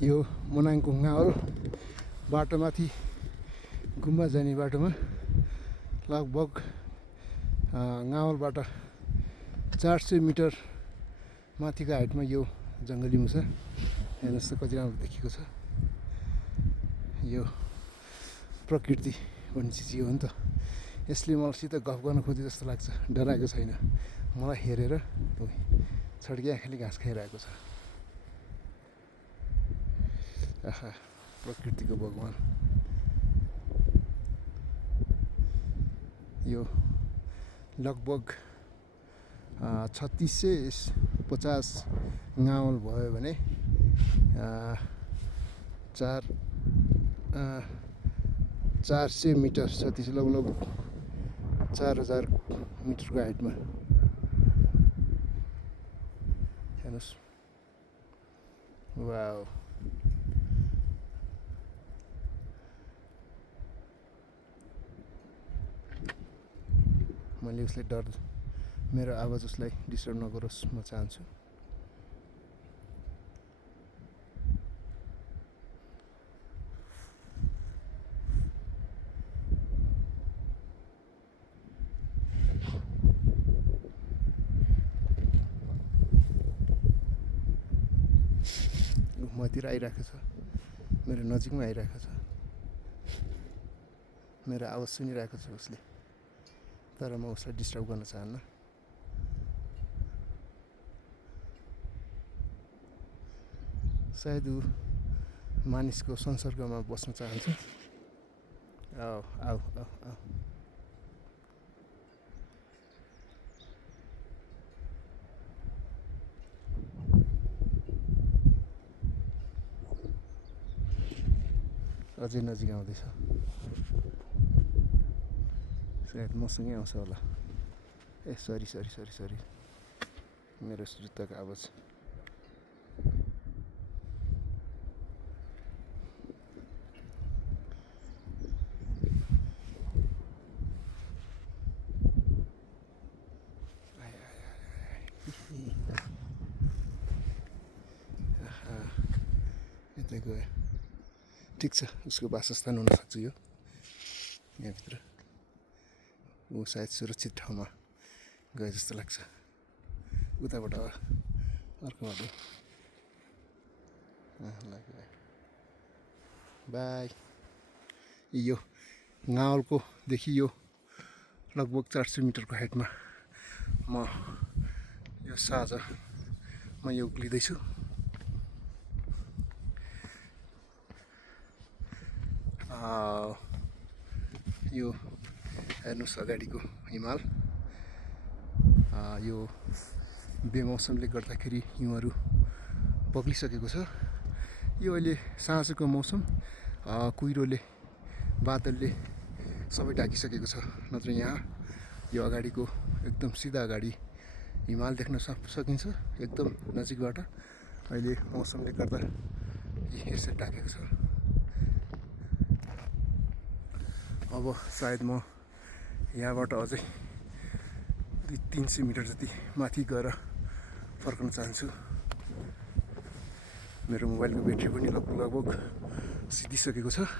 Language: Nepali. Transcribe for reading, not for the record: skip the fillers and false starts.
यो मनाङको गाउल बाटोमाथि गुम्बा जाने बाटोमा लगभग गाउँबाट 400 मिटर माथिको हाइटमा यो जङ्गली मुसा हेर्नुहोस् त कति राम्रो देखिएको छ। यो प्रकृति भन्ने चिज यो हो नि त। यसले मसित गफ गर्न खोजे जस्तो लाग्छ, डराएको छैन। मलाई हेरेर छड्के आँखाले घाँस खाइरहेको छ। आहा, प्रकृतिको भगवान। यो लगभग 3650 गाउल भयो भने 400 मिटर छ, त्यसो लगभग 4000 मिटरको हाइटमा। हेर्नुहोस्, वाउ। मैले उसलाई मेरो आवाज उसलाई डिस्टर्ब नगरोस् म चाहन्छु। मतिर आइरहेको छ, मेरो नजिकमा आइरहेको छ, मेरो आवाज सुनिरहेको छ उसले, तर म उसलाई डिस्टर्ब गर्न चाहन्न। सायद ऊ मानिसको संसर्गमा बस्न चाहन्छ। आऊ आऊ आऊ आऊ। अझै नजिक आउँदैछ, सायद मसँगै आउँछ होला। ए सरी सरी सरी सरी, मेरो जुत्ताको आवाज। यतै गयो, ठिक छ, उसको वासस्थान हुनसक्छ यो यहाँभित्र। ऊ सायद सुरक्षित ठाउँमा गए जस्तो लाग्छ। उताबाट अर्को बाटो। बाई। यो गाउँको देखि यो लगभग 400 मिटरको हाइटमा म यो साँझमा यो उक्लिँदैछु। यो हेर्नुहोस् अगाडिको हिमाल। यो बेमौसमले गर्दाखेरि हिउँहरू बग्लिसकेको छ। यो अहिले साँझको मौसम, कुहिरोले बादलले सबै ढाकिसकेको छ। नत्र यहाँ यो अगाडिको एकदम सिधा अगाडि हिमाल देख्न सकिन्छ एकदम नजिकबाट। अहिले मौसमले गर्दा यसरी ढाकेको छ। अब सायद म यहाँबाट अझै 300 मिटर जति माथि गएर फर्कन चाहन्छु। मेरो मोबाइलको ब्याट्री पनि लगभग सिद्धिसकेको छ।